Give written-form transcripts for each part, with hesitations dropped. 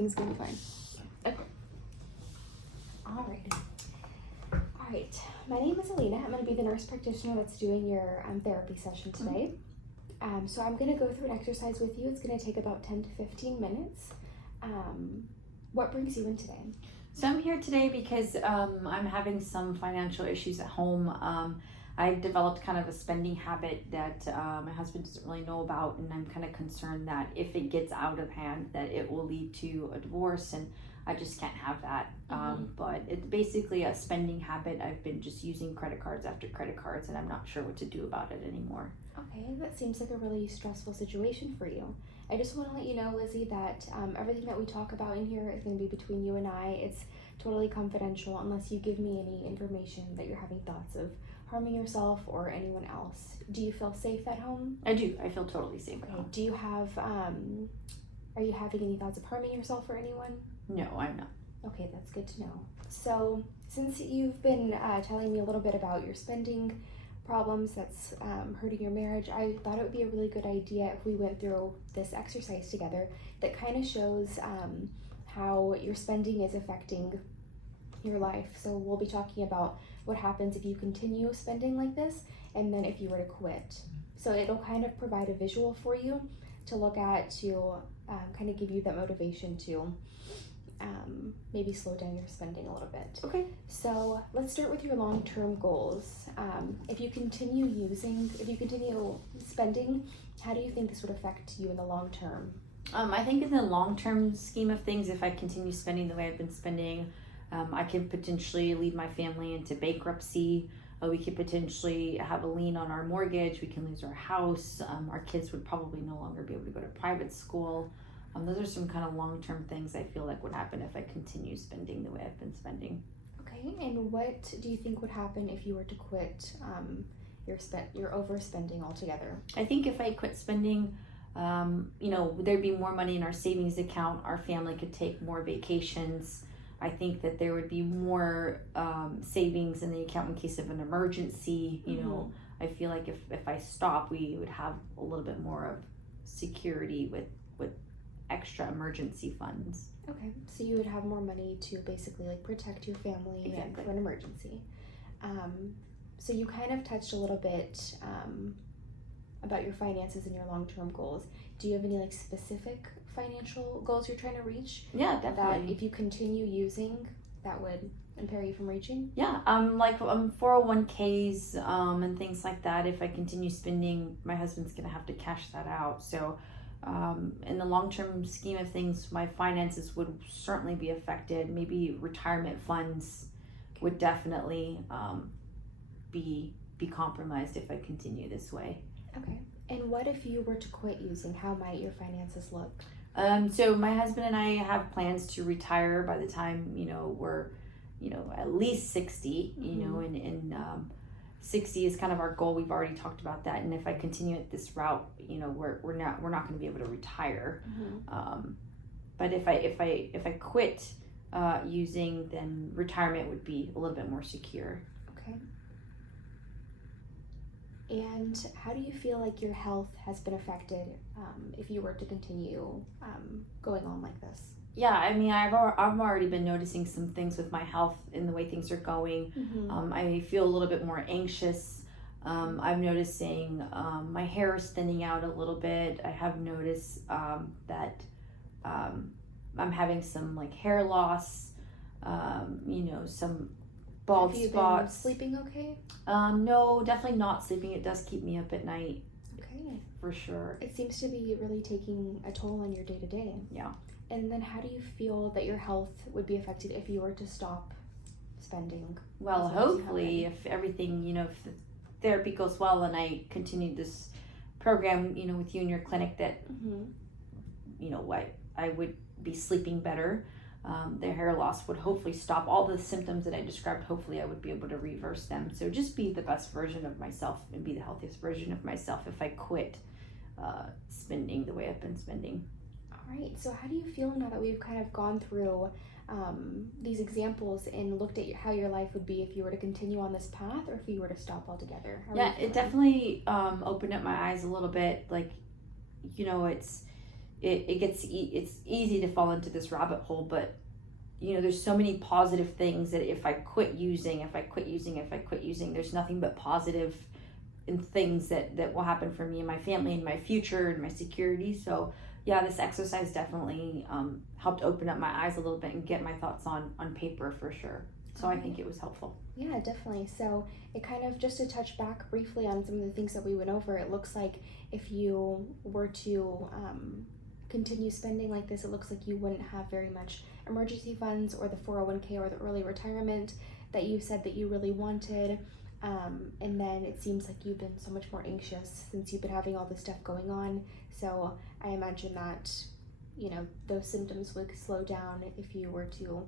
everything's gonna be fine. Okay. All right. My name is Alina. I'm gonna be the nurse practitioner that's doing your therapy session today. So I'm gonna go through an exercise with you. It's gonna take about 10 to 15 minutes. What brings you in today? So I'm here today because I'm having some financial issues at home. I've developed kind of a spending habit that my husband doesn't really know about, and I'm kind of concerned that if it gets out of hand that it will lead to a divorce, and I just can't have that. But it's basically a spending habit. I've been just using credit cards after credit cards, and I'm not sure what to do about it anymore. Okay, that seems like a really stressful situation for you. I just want to let you know, Lizzie, that everything that we talk about in here is going to be between you and I. It's totally confidential unless you give me any information that you're having thoughts of harming yourself or anyone else. Do you feel safe at home? I do. I feel totally safe at home. Do you have, are you having any thoughts of harming yourself or anyone? No, I'm not. Okay, that's good to know. So, since you've been telling me a little bit about your spending problems that's hurting your marriage, I thought it would be a really good idea if we went through this exercise together that kind of shows how your spending is affecting your life. So we'll be talking about what happens if you continue spending like this, and then if you were to quit. So it'll kind of provide a visual for you to look at to kind of give you that motivation to maybe slow down your spending a little bit. Okay. So let's start with your long-term goals. If you continue spending, how do you think this would affect you in the long term? I think in the long-term scheme of things, if I continue spending the way I've been spending, I could potentially lead my family into bankruptcy. We could potentially have a lien on our mortgage. We can lose our house. Our kids would probably no longer be able to go to private school. Those are some kind of long-term things I feel like would happen if I continue spending the way I've been spending. Okay, and what do you think would happen if you were to quit your overspending altogether? I think if I quit spending, there'd be more money in our savings account. Our family could take more vacations. I think that there would be more savings in the account in case of an emergency. I feel like if I stop, we would have a little bit more of security with extra emergency funds. Okay, so you would have more money to basically like protect your family. Exactly. And for an emergency. So you kind of touched a little bit about your finances and your long-term goals. Do you have any like specific financial goals you're trying to reach? Yeah, definitely. That if you continue using, that would impair you from reaching? Yeah, like 401ks and things like that. If I continue spending, my husband's gonna have to cash that out. So in the long-term scheme of things, my finances would certainly be affected. Maybe retirement funds would definitely be compromised if I continue this way. Okay. And what if you were to quit using? How might your finances look? So my husband and I have plans to retire by the time, we're, at least 60, and 60 is kind of our goal. We've already talked about that. And if I continue at this route, we're not going to be able to retire. But if I quit using, then retirement would be a little bit more secure. Okay. And how do you feel like your health has been affected if you were to continue going on like this? Yeah, I mean, I've already been noticing some things with my health and the way things are going. I feel a little bit more anxious. I'm noticing my hair is thinning out a little bit. I have noticed that I'm having some like hair loss, some bald Have you spots. been sleeping okay? No, definitely not sleeping. It does keep me up at night. Okay. For sure. It seems to be really taking a toll on your day-to-day. Yeah. And then how do you feel that your health would be affected if you were to stop spending? Well, hopefully if everything, if the therapy goes well and I continue this program, with you in your clinic, that, I would be sleeping better. The hair loss would hopefully stop all the symptoms that I described. Hopefully I would be able to reverse them. So just be the best version of myself and be the healthiest version of myself if I quit spending the way I've been spending. All right. So how do you feel now that we've kind of gone through these examples and looked at how your life would be if you were to continue on this path or if you were to stop altogether? Yeah, it definitely opened up my eyes a little bit. Like, it's easy to fall into this rabbit hole, but there's so many positive things that if I quit using, there's nothing but positive and things that will happen for me and my family and my future and my security. So yeah, this exercise definitely helped open up my eyes a little bit and get my thoughts on paper for sure. So I think it was helpful. Yeah, definitely. So it kind of, just to touch back briefly on some of the things that we went over, it looks like if you were to continue spending like this, it looks like you wouldn't have very much emergency funds or the 401k or the early retirement that you said that you really wanted. And then it seems like you've been so much more anxious since you've been having all this stuff going on. So I imagine that, those symptoms would slow down if you were to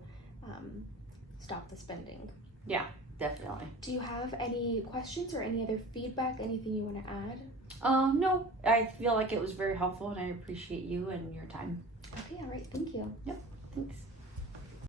stop the spending. Yeah, definitely. Do you have any questions or any other feedback, anything you want to add? No, I feel like it was very helpful and I appreciate you and your time. Okay, all right, thank you. Yep.